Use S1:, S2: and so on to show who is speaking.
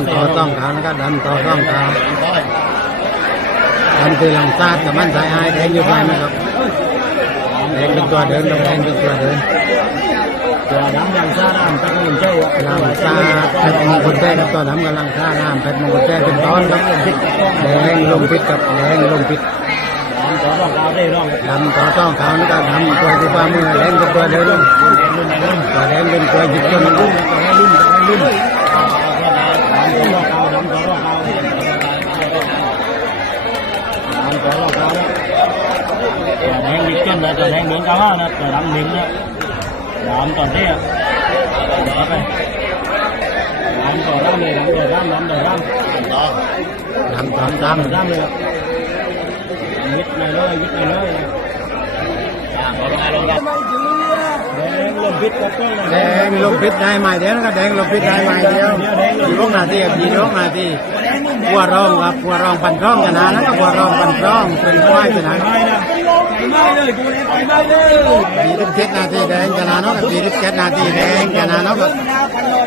S1: ำต่อต้องขาวนะครับดำต่อต้องขาวดำคือหลังซาดกับมันสายหายแดงอยู่ไปนะครับแดงเป็นตัวเดินแดงเป็นตัวเดิน
S2: ตัวดำยังซ่าน้ำตะกุนเจ้า
S1: หลังซาดเพชรมงคลแท้กับตัวดำกับหลังซาดน้ำเพชรมงคลแท้เป็นต้อนครับแดงลมพิษกับแดงลมพิษ
S2: ดำตัวต้องกาวได้ร่อง
S1: ดำต่อต้องขาวนะครับดำตัวที่ฟ้ามือแดงเป็นตัวเดินตัวแดงเป็นตัวหยิบจน
S2: รุ่นรุ่นรุ่นดำตัวต้องกาวดำตัวต้องกาวดำตัวต้องกาวแดงนิดจน เลยแต่แดงเหมือนกันว่านะแต่ดำเหนึ่งนะดำตอนนี้อะดำไปดำตัวดำเลยดำตัวดำดำตัวดำ
S1: ดำต่อด
S2: ดำดำเลยยึดในเลยยึดในเลยแดงลมพิษก็ต้องำ
S1: แดงลมพิษได้ไหมเดียวนะครับแดงลมพิษได้ไหมเดียวยี่หกนาทีครับยี่หกนาทีกัวร้องครับกัวร้องปันร่องชนะนะครับกัวร้องปันร่องเป็นควายชนะ
S2: เลยกูเลยไปเลย